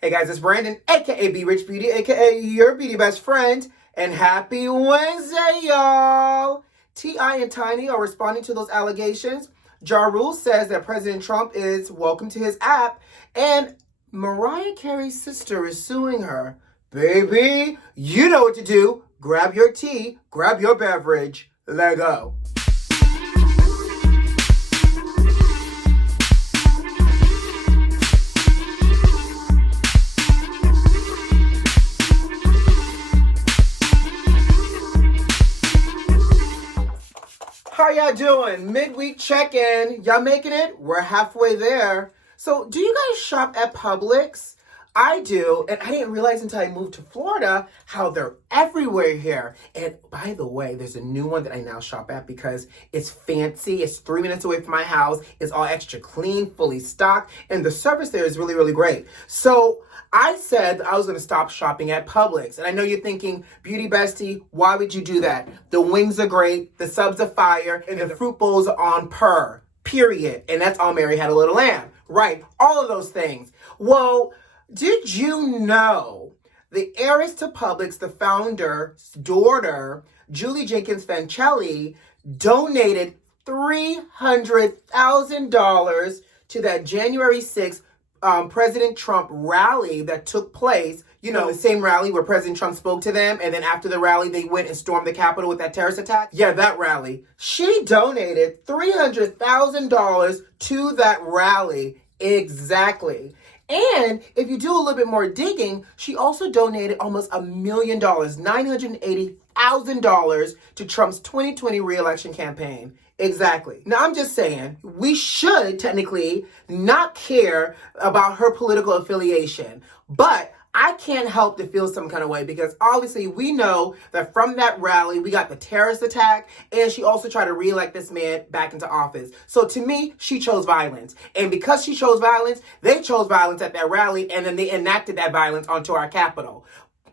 Hey guys, it's Brandon, aka B.Rich Beauty, aka your beauty best friend, and happy Wednesday, y'all! T.I. and Tiny are responding to those allegations. Ja Rule says that President Trump is welcome to his app, and Mariah Carey's sister is suing her. Baby, you know what to do. Grab your tea, grab your beverage, let go. How y'all doing? Midweek check-in. Y'all making it? We're halfway there. So do you guys shop at Publix? I do, and I didn't realize until I moved to Florida how they're everywhere here. And by the way, there's a new one that I now shop at because it's fancy. It's 3 minutes away from my house. It's all extra clean, fully stocked, and the service there is really, really great. So I said I was going to stop shopping at Publix. And I know you're thinking, Beauty Bestie, why would you do that? The wings are great, the subs are fire, and the fruit bowls are on per, period. And that's all Mary Had a Little Lamb. Right, all of those things. Well, did you know the heiress to Publix, the founder's daughter, Julie Jenkins Fancelli, donated $300,000 to that January 6th President Trump rally that took place, you know, the same rally where President Trump spoke to them, and then after the rally, they went and stormed the Capitol with that terrorist attack? Yeah, that rally. She donated $300,000 to that rally. Exactly. And if you do a little bit more digging, she also donated almost $1 million, $980,000 to Trump's 2020 re-election campaign. Exactly. Now, I'm just saying, we should technically not care about her political affiliation, but I can't help to feel some kind of way because obviously we know that from that rally, we got the terrorist attack, and she also tried to re-elect this man back into office. So to me, she chose violence. And because she chose violence, they chose violence at that rally, and then they enacted that violence onto our Capitol.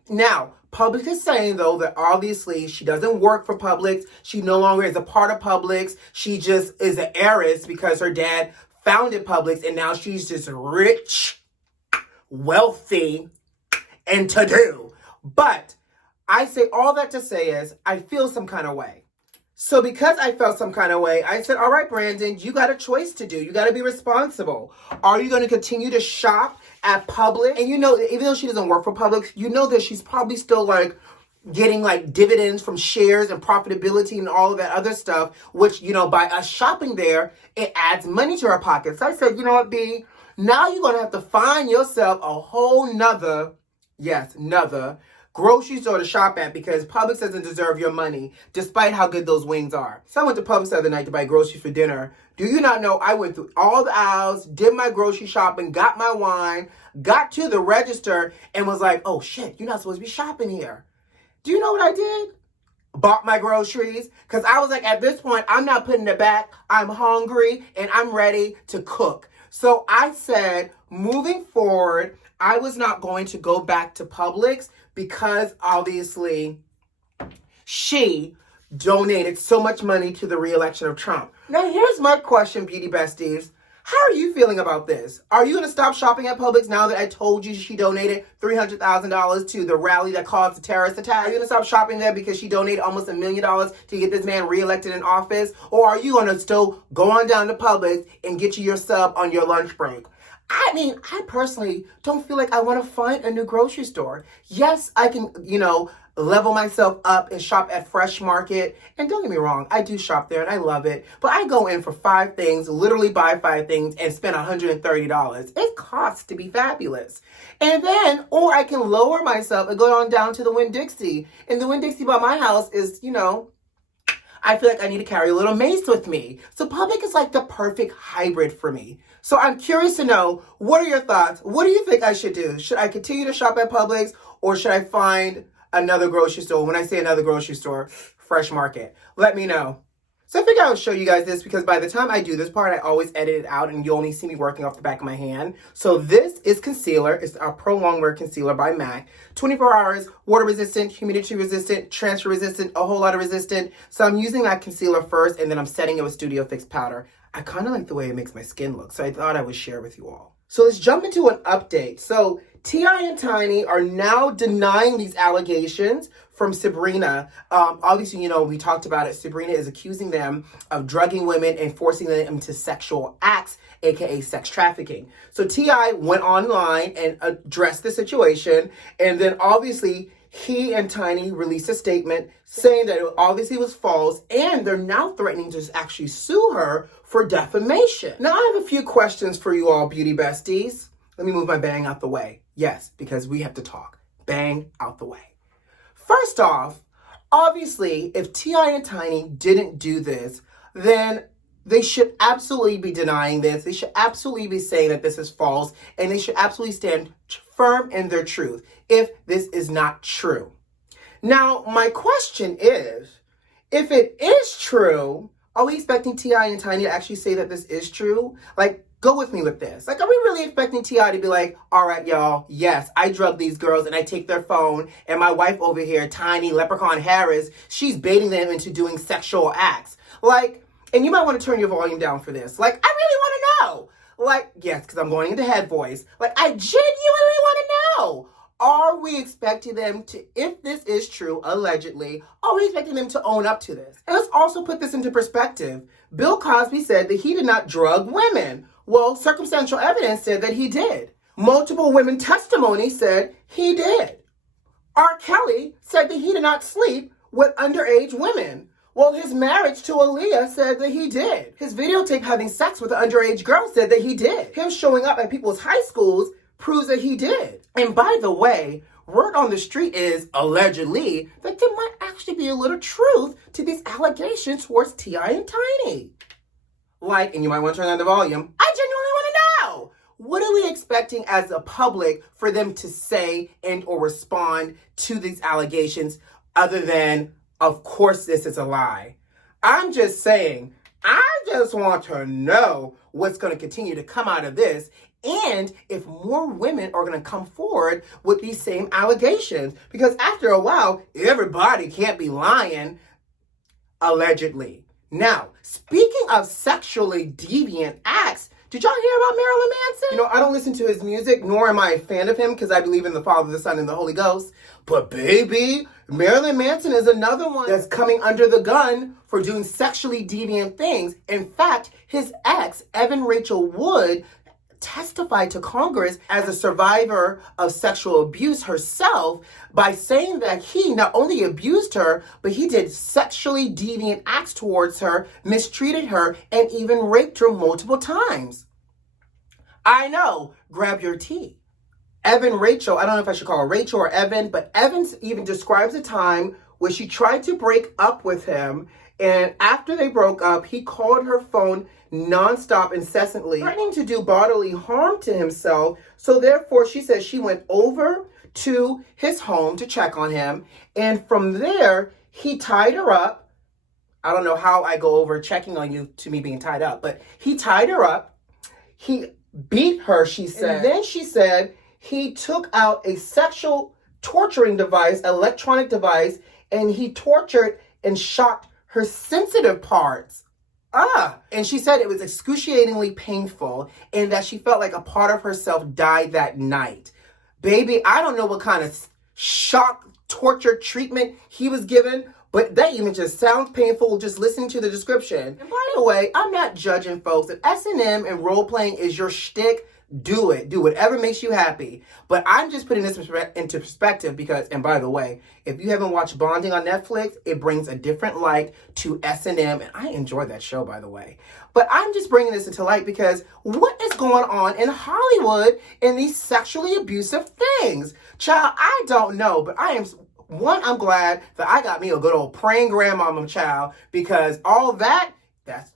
Now, Publix is saying, though, that obviously she doesn't work for Publix. She no longer is a part of Publix. She just is an heiress because her dad founded Publix, and now she's just rich, wealthy, and to do. But I say all that to say is I feel some kind of way. So because I felt some kind of way, I said, all right, Brandon, you got a choice to do. You got to be responsible. Are you going to continue to shop at Publix? And you know, even though she doesn't work for Publix, you know that she's probably still like getting like dividends from shares and profitability and all of that other stuff, which, you know, by us shopping there, it adds money to her pocket. So I said, you know what, B, now you're going to have to find yourself a whole nother grocery store to shop at because Publix doesn't deserve your money, despite how good those wings are. So I went to Publix the other night to buy groceries for dinner. Do you not know I went through all the aisles, did my grocery shopping, got my wine, got to the register, and was like, oh shit, you're not supposed to be shopping here. Do you know what I did? Bought my groceries, because I was like, at this point, I'm not putting it back. I'm hungry, and I'm ready to cook. So I said, moving forward, I was not going to go back to Publix because obviously she donated so much money to the re-election of Trump. Now here's my question, Beauty Besties. How are you feeling about this? Are you going to stop shopping at Publix now that I told you she donated $300,000 to the rally that caused the terrorist attack? Are you going to stop shopping there because she donated almost $1 million to get this man reelected in office? Or are you going to still go on down to Publix and get you your sub on your lunch break? I mean, I personally don't feel like I want to find a new grocery store. Yes, I can, you know, level myself up and shop at Fresh Market. And don't get me wrong, I do shop there and I love it. But I go in for 5 things, literally buy 5 things and spend $130. It costs to be fabulous. And then, or I can lower myself and go on down to the Winn-Dixie. And the Winn-Dixie by my house is, you know, I feel like I need to carry a little mace with me. So Publix is like the perfect hybrid for me. So I'm curious to know, what are your thoughts? What do you think I should do? Should I continue to shop at Publix or should I find another grocery store? When I say another grocery store, Fresh Market. Let me know. So I figured I would show you guys this because by the time I do this part, I always edit it out and you only see me working off the back of my hand. So this is concealer. It's our ProLongwear concealer by MAC. 24 hours, water resistant, humidity resistant, transfer resistant, a whole lot of resistant. So I'm using that concealer first and then I'm setting it with Studio Fix powder. I kind of like the way it makes my skin look, so I thought I would share with you all. So let's jump into an update. So T.I. and Tiny are now denying these allegations from Sabrina. Obviously, you know, we talked about it. Sabrina is accusing them of drugging women and forcing them into sexual acts, aka sex trafficking. So T.I. went online and addressed the situation, and then obviously he and Tiny released a statement saying that it obviously was false, and they're now threatening to actually sue her for defamation. Now, I have a few questions for you all, beauty besties. Let me move my bang out the way. Yes, because we have to talk. Bang out the way. First off, obviously, if T.I. and Tiny didn't do this, then they should absolutely be denying this. They should absolutely be saying that this is false, and they should absolutely stand firm in their truth if this is not true. Now, my question is, if it is true, are we expecting T.I. and Tiny to actually say that this is true? Like, go with me with this. Like, are we really expecting T.I. to be like, all right, y'all, yes, I drug these girls and I take their phone, and my wife over here, Tiny Leprechaun Harris, she's baiting them into doing sexual acts. Like, and you might want to turn your volume down for this. Like, I really want to know. Like, yes, because I'm going into head voice. Like, I genuinely want to know. Are we expecting them to, if this is true, allegedly, are we expecting them to own up to this? And let's also put this into perspective. Bill Cosby said that he did not drug women. Well, circumstantial evidence said that he did. Multiple women testimony said he did. R. Kelly said that he did not sleep with underage women. Well, his marriage to Aaliyah said that he did. His videotape having sex with an underage girl said that he did. Him showing up at people's high schools proves that he did. And by the way, word on the street is, allegedly, that there might actually be a little truth to these allegations towards T.I. and Tiny. Like, and you might want to turn down the volume, I genuinely want to know. What are we expecting as a public for them to say and or respond to these allegations other than, of course, this is a lie? I'm just saying, I just want to know what's going to continue to come out of this, and if more women are going to come forward with these same allegations. Because after a while, everybody can't be lying, allegedly. Now, speaking of sexually deviant acts, did y'all hear about Marilyn Manson? You know, I don't listen to his music, nor am I a fan of him, because I believe in the Father, the Son, and the Holy Ghost. But baby, Marilyn Manson is another one that's coming under the gun for doing sexually deviant things. In fact, his ex, Evan Rachel Wood, testified to Congress as a survivor of sexual abuse herself by saying that he not only abused her, but he did sexually deviant acts towards her, mistreated her, and even raped her multiple times. I know, grab your tea. Evan Rachel, I don't know if I should call her Rachel or Evan, but Evan even describes a time where she tried to break up with him, and after they broke up, he called her phone nonstop, incessantly, threatening to do bodily harm to himself. So therefore, she says she went over to his home to check on him, and from there, he tied her up. I don't know how I go over checking on you to me being tied up, but he tied her up. He beat her, she said. And then she said he took out a sexual torturing device, electronic device, and he tortured and shocked her sensitive parts. And she said it was excruciatingly painful and that she felt like a part of herself died that night. Baby, I don't know what kind of shock, torture treatment he was given, but that even just sounds painful just listening to the description. And by the way, I'm not judging, folks. If S&M and role-playing is your shtick, do it. Do whatever makes you happy. But I'm just putting this into perspective because, and by the way, if you haven't watched Bonding on Netflix, it brings a different light to S&M, and I enjoy that show, by the way. But I'm just bringing this into light because what is going on in Hollywood in these sexually abusive things? Child, I don't know, but I'm glad that I got me a good old praying grandmama, child, because all that's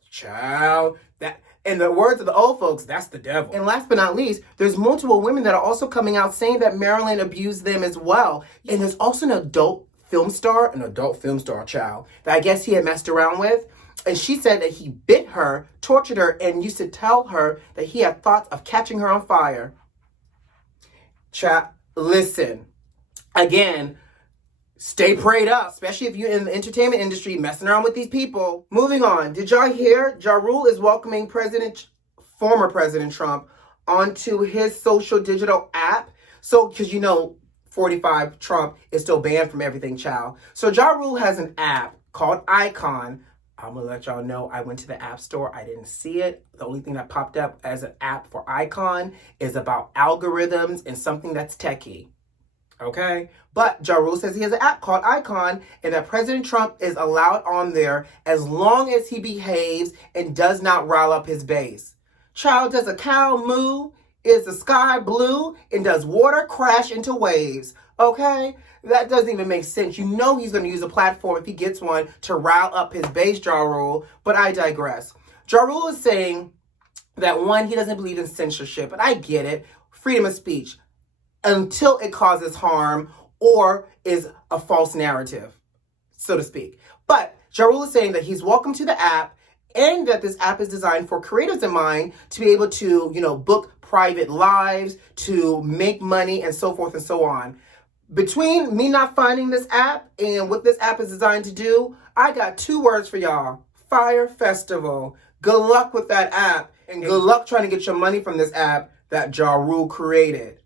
child, that, in the words of the old folks, that's the devil. And last but not least, there's multiple women that are also coming out saying that Marilyn abused them as well. And there's also an adult film star, child, that I guess he had messed around with. And she said that he bit her, tortured her, and used to tell her that he had thoughts of catching her on fire. Child, listen, again, stay prayed up, especially if you're in the entertainment industry messing around with these people. Moving on. Did y'all hear? Ja Rule is welcoming former President Trump onto his social digital app. So, because you know, 45 Trump is still banned from everything, child. So Ja Rule has an app called Icon. I'm going to let y'all know I went to the app store. I didn't see it. The only thing that popped up as an app for Icon is about algorithms and something that's techie. Okay? But Ja Rule says he has an app called Icon and that President Trump is allowed on there as long as he behaves and does not rile up his base. Child, does a cow moo? Is the sky blue? And does water crash into waves? Okay? That doesn't even make sense. You know he's going to use a platform if he gets one to rile up his base, Ja Rule. But I digress. Ja Rule is saying that, one, he doesn't believe in censorship. And I get it. Freedom of speech. Until it causes harm or is a false narrative, so to speak. But Ja Rule is saying that he's welcome to the app and that this app is designed for creatives in mind to be able to, you know, book private lives, to make money, and so forth and so on. Between me not finding this app and what this app is designed to do, I got 2 words for y'all. Fire Festival. Good luck with that app, and good luck trying to get your money from this app that Ja Rule created.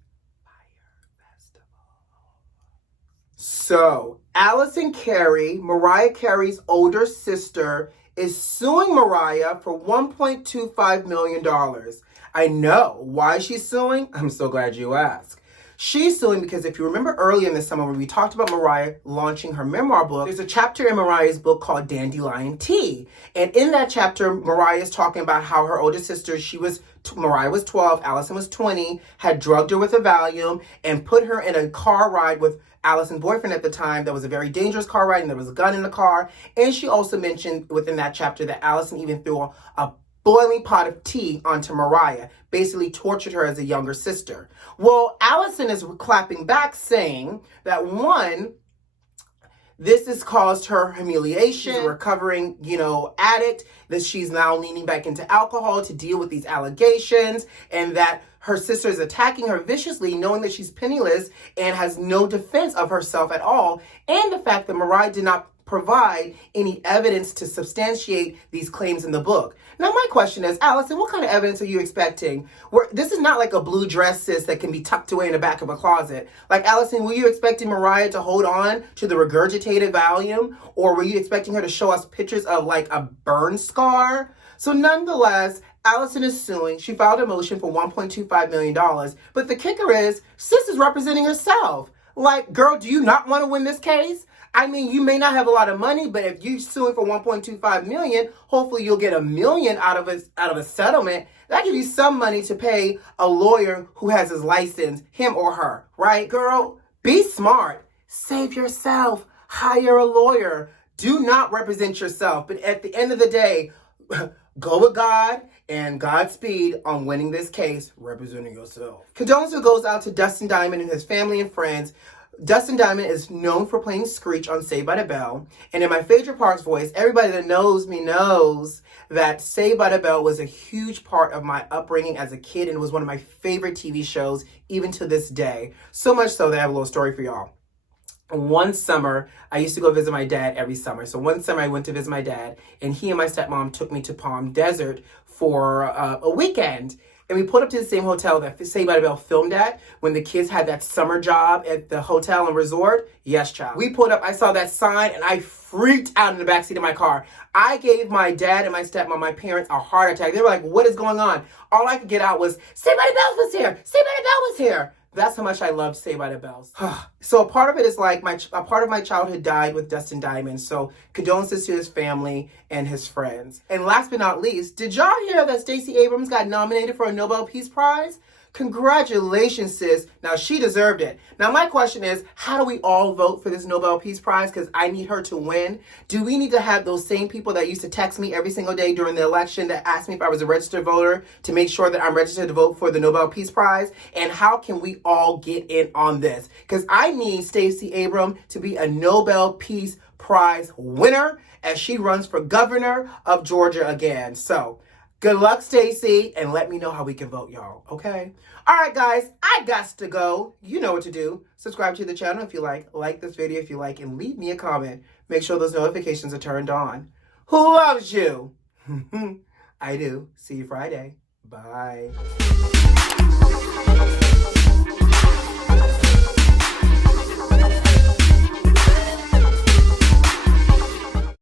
So, Mariah Carey's older sister, is suing Mariah for $1.25 million. I know. Why is she suing? I'm so glad you asked. She's suing because if you remember earlier in the summer when we talked about Mariah launching her memoir book, there's a chapter in Mariah's book called Dandelion Tea. And in that chapter, Mariah is talking about how her older sister, Mariah was 12, Allison was 20, had drugged her with a Valium and put her in a car ride with Allison's boyfriend at the time. That was a very dangerous car ride and there was a gun in the car. And she also mentioned within that chapter that Allison even threw a boiling pot of tea onto Mariah, basically tortured her as a younger sister. Well, Allison is clapping back saying that, one, this has caused her humiliation. She's a recovering, addict, that she's now leaning back into alcohol to deal with these allegations, and that her sister is attacking her viciously, knowing that she's penniless and has no defense of herself at all, and the fact that Mariah did not provide any evidence to substantiate these claims in the book. Now, my question is, Allison, what kind of evidence are you expecting? This is not like a blue dress, sis, that can be tucked away in the back of a closet. Like, Allison, were you expecting Mariah to hold on to the regurgitated Valium? Or were you expecting her to show us pictures of, like, a burn scar? So, nonetheless, Allison is suing. She filed a motion for $1.25 million. But the kicker is, sis is representing herself. Like, girl, do you not want to win this case? I mean, you may not have a lot of money, but if you're suing for $1.25 million, hopefully you'll get $1 million out of a settlement. That gives you some money to pay a lawyer who has his license, him or her, right? Girl, be smart. Save yourself. Hire a lawyer. Do not represent yourself. But at the end of the day, go with God and Godspeed on winning this case, representing yourself. Condolences goes out to Dustin Diamond and his family and friends. Dustin Diamond is known for playing Screech on Saved by the Bell. And in my Phaedra Parks voice, everybody that knows me knows that Saved by the Bell was a huge part of my upbringing as a kid and was one of my favorite TV shows, even to this day. So much so that I have a little story for y'all. One summer, I used to go visit my dad every summer. So one summer I went to visit my dad, and he and my stepmom took me to Palm Desert for a weekend. And we pulled up to the same hotel that Saved by the Bell filmed at when the kids had that summer job at the hotel and resort. Yes, child. We pulled up, I saw that sign, and I freaked out in the backseat of my car. I gave my dad and my stepmom, my parents, a heart attack. They were like, what is going on? All I could get out was, Saved by the Bell was here! Saved by the Bell was here! That's how much I love Saved by the Bells. So a part of it is like a part of my childhood died with Dustin Diamond. So condolences to his family and his friends. And last but not least, did y'all hear that Stacey Abrams got nominated for a Nobel Peace Prize? Congratulations, sis. Now, she deserved it. Now, my question is, how do we all vote for this Nobel Peace Prize? Because I need her to win. Do we need to have those same people that used to text me every single day during the election that asked me if I was a registered voter to make sure that I'm registered to vote for the Nobel Peace Prize? And how can we all get in on this? Because I need Stacey Abrams to be a Nobel Peace Prize winner as she runs for governor of Georgia again. So, good luck, Stacey, and let me know how we can vote, y'all, okay? All right, guys, I got to go. You know what to do. Subscribe to the channel if you like this video if you like, and leave me a comment. Make sure those notifications are turned on. Who loves you? I do. See you Friday. Bye.